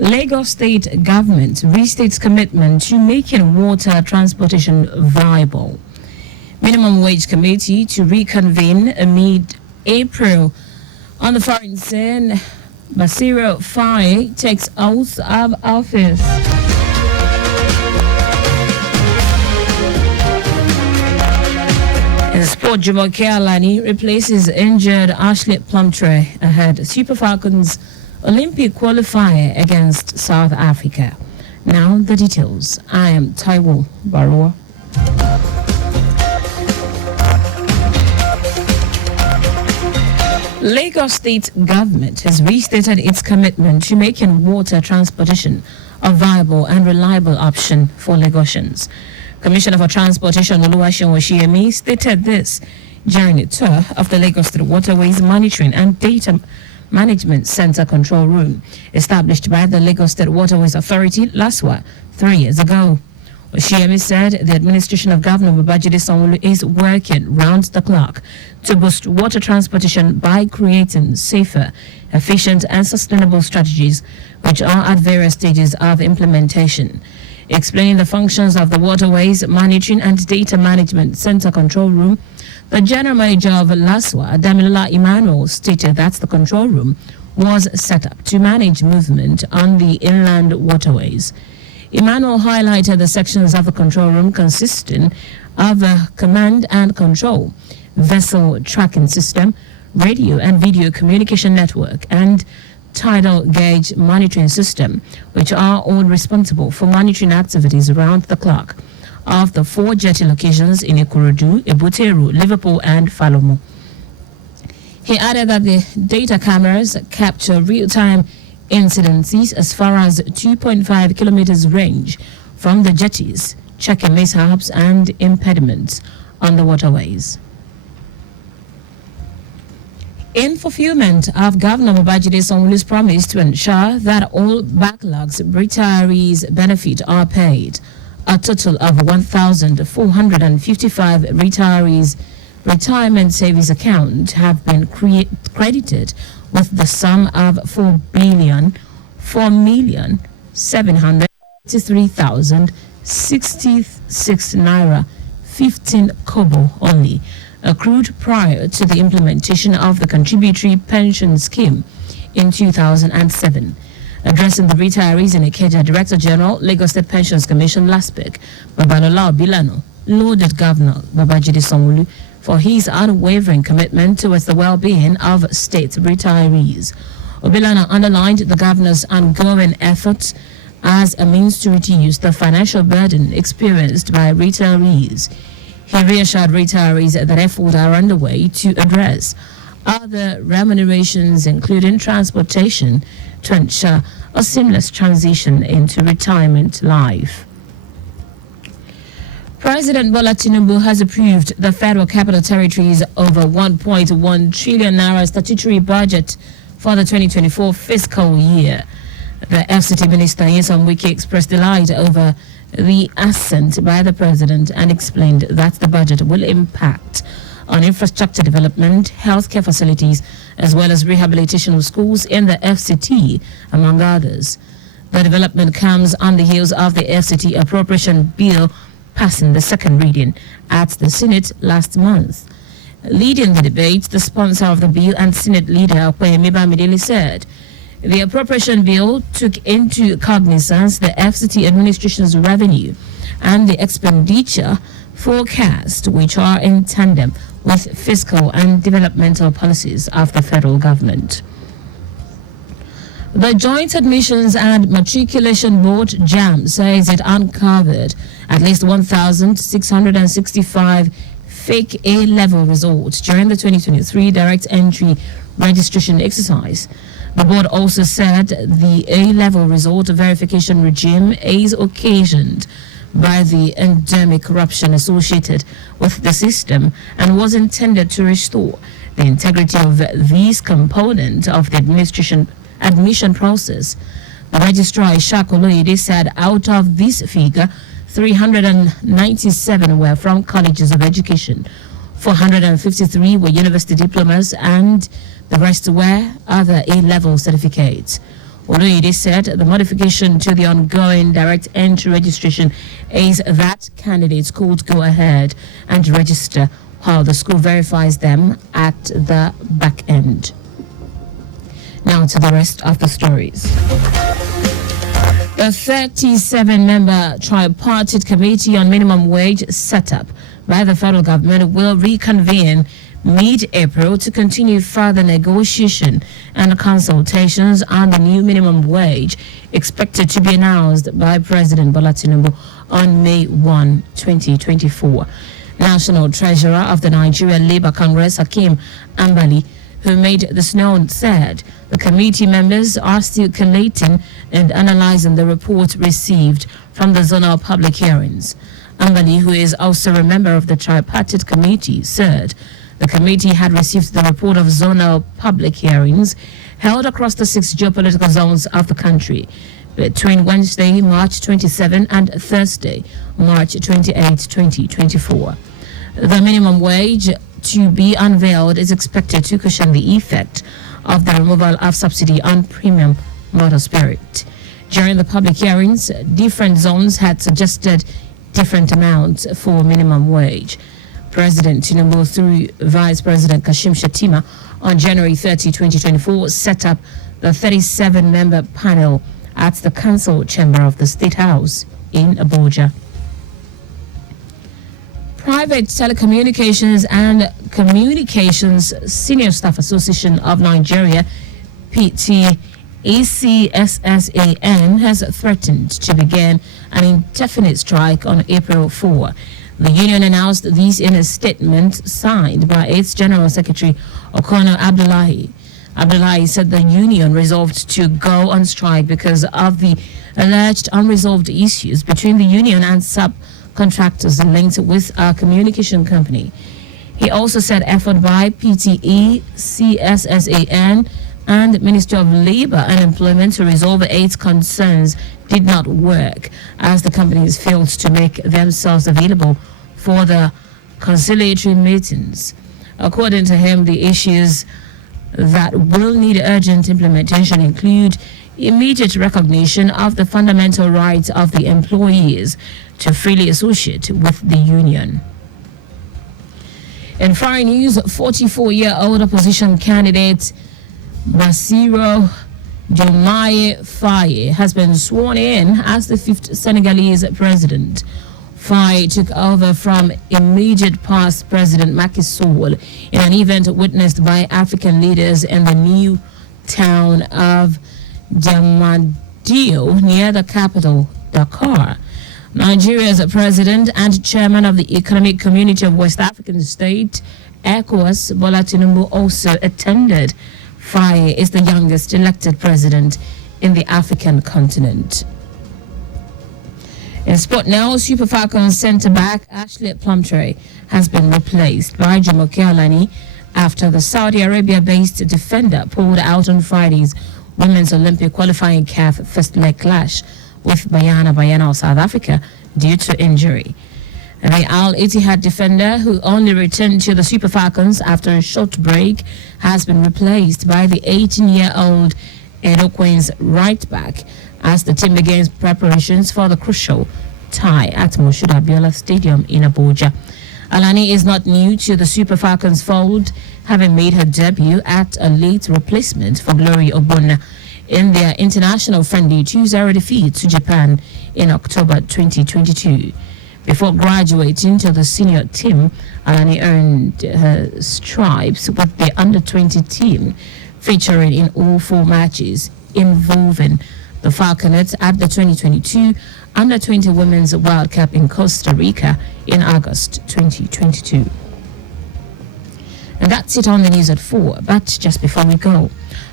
Lagos State government restates commitment to making water transportation viable. Minimum wage committee to reconvene mid-April. On the foreign scene, Basiro Faye takes oath of office. In sport, Jumoke Alani replaces injured Ashley Plumtree ahead Super Falcons Olympic qualifier against South Africa. Now the details. I am Taiwo Baruwa. Lagos State government has restated its commitment to making water transportation a viable and reliable option for Lagosians. Commissioner for Transportation Oluwaseun Oshiemi stated this during a tour of the Lagos State Waterways Monitoring and Data Management Center Control Room established by the Lagos State Waterways Authority LASWA 3 years ago. Oshiemi said the administration of Governor Babajide Sanwo-Olu is working round the clock to boost water transportation by creating safer, efficient and sustainable strategies which are at various stages of implementation. Explaining the functions of the Waterways Monitoring and Data Management Center Control Room, the General Manager of LASWA, Damilola Emmanuel, stated that the control room was set up to manage movement on the inland waterways. Emmanuel highlighted the sections of the control room consisting of a command and control, vessel tracking system, radio and video communication network, and tidal gauge monitoring system, which are all responsible for monitoring activities around the clock of the 4 jetty locations in Ikorodu, Ebuteru, Liverpool, and Falomo. He added that the data cameras capture real-time incidences as far as 2.5 kilometers range from the jetties, checking mishaps and impediments on the waterways. In fulfillment of Governor Babajide Sanwo-Olu's promise to ensure that all backlogs retirees' benefit are paid, a total of 1,455 retirees' retirement savings accounts have been credited with the sum of 4,783,066 naira 15 kobo only, accrued prior to the implementation of the contributory pension scheme in 2007. Addressing the retirees in Ikeja, Director General, Lagos State Pensions Commission, LASPEC, Babalola Obilano lauded Governor Babajide Sanwo-Olu for his unwavering commitment towards the well-being of state retirees. Obilano underlined the governor's ongoing efforts as a means to reduce the financial burden experienced by retirees. He reassured retirees that efforts are underway to address other remunerations, including transportation, to ensure a seamless transition into retirement life. President Bola Tinubu has approved the Federal Capital Territory's over 1.1 trillion naira statutory budget for the 2024 fiscal year. The FCT Minister Nyesom Wike expressed delight over the assent by the President and explained that the budget will impact on infrastructure development, healthcare facilities, as well as rehabilitation of schools in the FCT, among others. The development comes on the heels of the FCT appropriation bill passing the second reading at the Senate last month. Leading the debate, the sponsor of the bill and Senate leader Okoyemi Bamidele said the appropriation bill took into cognizance the FCT administration's revenue and the expenditure forecast, which are in tandem with fiscal and developmental policies of the federal government. The Joint Admissions and Matriculation Board, JAM, says it uncovered at least 1,665 fake A-level results during the 2023 direct entry registration exercise. The board also said the A-level result verification regime is occasioned by the endemic corruption associated with the system and was intended to restore the integrity of these components of the admission process. The registrar Ishaq Oloyede said out of this figure, 397 were from colleges of education, 453 were university diplomas, and the rest were other A-level certificates. Oloyede said the modification to the ongoing direct entry registration is that candidates could go ahead and register while the school verifies them at the back end. Now to the rest of the stories. The 37-member tripartite committee on minimum wage set up by the federal government will reconvene mid-April to continue further negotiation and consultations on the new minimum wage, expected to be announced by President Bola Tinubu on May 1, 2024. National Treasurer of the Nigeria Labour Congress, Hakeem Ambali, who made this known, said the committee members are still collating and analyzing the report received from the zonal public hearings. Ambali, who is also a member of the tripartite committee, said the committee had received the report of zonal public hearings held across the 6 geopolitical zones of the country between Wednesday, March 27 and Thursday, March 28, 2024. The minimum wage to be unveiled is expected to cushion the effect of the removal of subsidy on premium motor spirit. During the public hearings, different zones had suggested different amounts for minimum wage. President Tinubu, through Vice President Kashim Shettima, on January 30, 2024, set up the 37-member panel at the Council Chamber of the State House in Abuja. Private Telecommunications and Communications Senior Staff Association of Nigeria, PTACSSAN, has threatened to begin an indefinite strike on April 4. The union announced this in a statement signed by its General Secretary, Okono Abdullahi. Abdullahi said the union resolved to go on strike because of the alleged unresolved issues between the union and subcontractors linked with our communication company. He also said effort by PTE, CSSAN, and Ministry of Labor and Employment to resolve its concerns did not work, as the companies failed to make themselves available for the conciliatory meetings. According to him, the issues that will need urgent implementation include immediate recognition of the fundamental rights of the employees to freely associate with the union. In foreign news, 44-year-old opposition candidate Bassirou Diomaye Faye has been sworn in as the 5th Senegalese president. Faye took over from immediate past President Macky Sall in an event witnessed by African leaders in the new town of Diamniadio near the capital, Dakar. Nigeria's president and chairman of the Economic Community of West African States, ECOWAS, Bola Tinubu, also attended. Faye is the youngest elected president in the African continent. In sport now, Super Falcons centre-back Ashley Plumtree has been replaced by Jumoke Alani after the Saudi Arabia-based defender pulled out on Friday's Women's Olympic qualifying CAF first leg clash with Bayana of South Africa due to injury. The Al Ittihad defender, who only returned to the Super Falcons after a short break, has been replaced by the 18-year-old Edo Queens right back as the team begins preparations for the crucial tie at Moshood Abiola Stadium in Abuja. Alani is not new to the Super Falcons fold, having made her debut at a late replacement for Glory Ogbonna in their international friendly 2-0 defeat to Japan in October 2022. Before graduating to the senior team, Alani earned her stripes with the under-20 team, featuring in all 4 matches involving the Falconets at the 2022 Under-20 Women's World Cup in Costa Rica in August 2022. And that's it on the news at 4. But just before we go,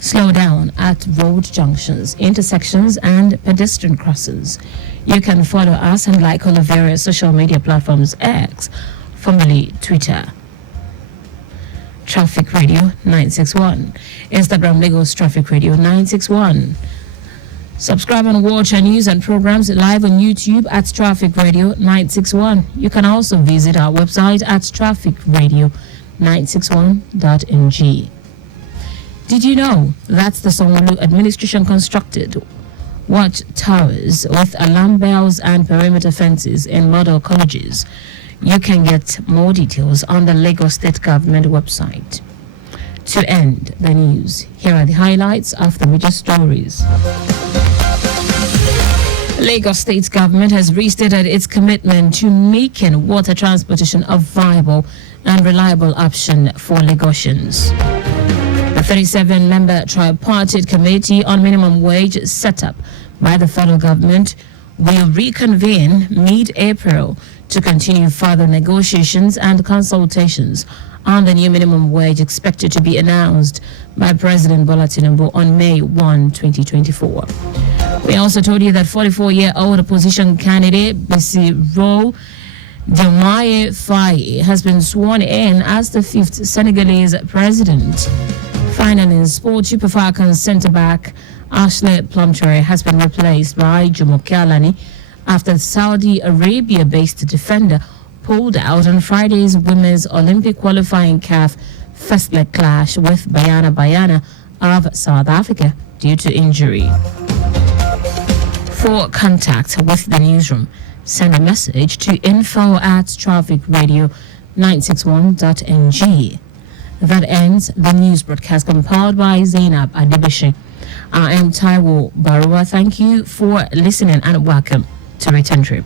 slow down at road junctions, intersections, and pedestrian crossings. You can follow us and like all the various social media platforms: X, formerly Twitter, Traffic Radio 961, Instagram Lagos Traffic Radio 961. Subscribe and watch our news and programs live on YouTube at Traffic Radio 961. You can also visit our website at trafficradio961.ng. Did you know that the Sanwo-Olu administration constructed watch towers with alarm bells and perimeter fences in model colleges? You can get more details on the Lagos State Government website. To end the news, here are the highlights of the major stories. Lagos State Government has restated its commitment to making water transportation a viable and reliable option for Lagosians. The 37-member tripartite committee on minimum wage set up by the federal government will reconvene mid-April to continue further negotiations and consultations on the new minimum wage expected to be announced by President Bola Tinubu on May 1, 2024. We also told you that 44-year-old opposition candidate Bassirou Diomaye Faye has been sworn in as the 5th Senegalese president. Finally, in sports, Super Falcons centre-back Ashley Plumtree has been replaced by Jumoke Alani after Saudi Arabia-based defender pulled out on Friday's Women's Olympic qualifying CAF first leg clash with Bayana of South Africa due to injury. For contact with the newsroom, send a message to info@trafficradio961.ng. That ends the news broadcast compiled by Zainab Adebishi. I am Taiwo Baruwa. Thank you for listening and welcome to Return Trip.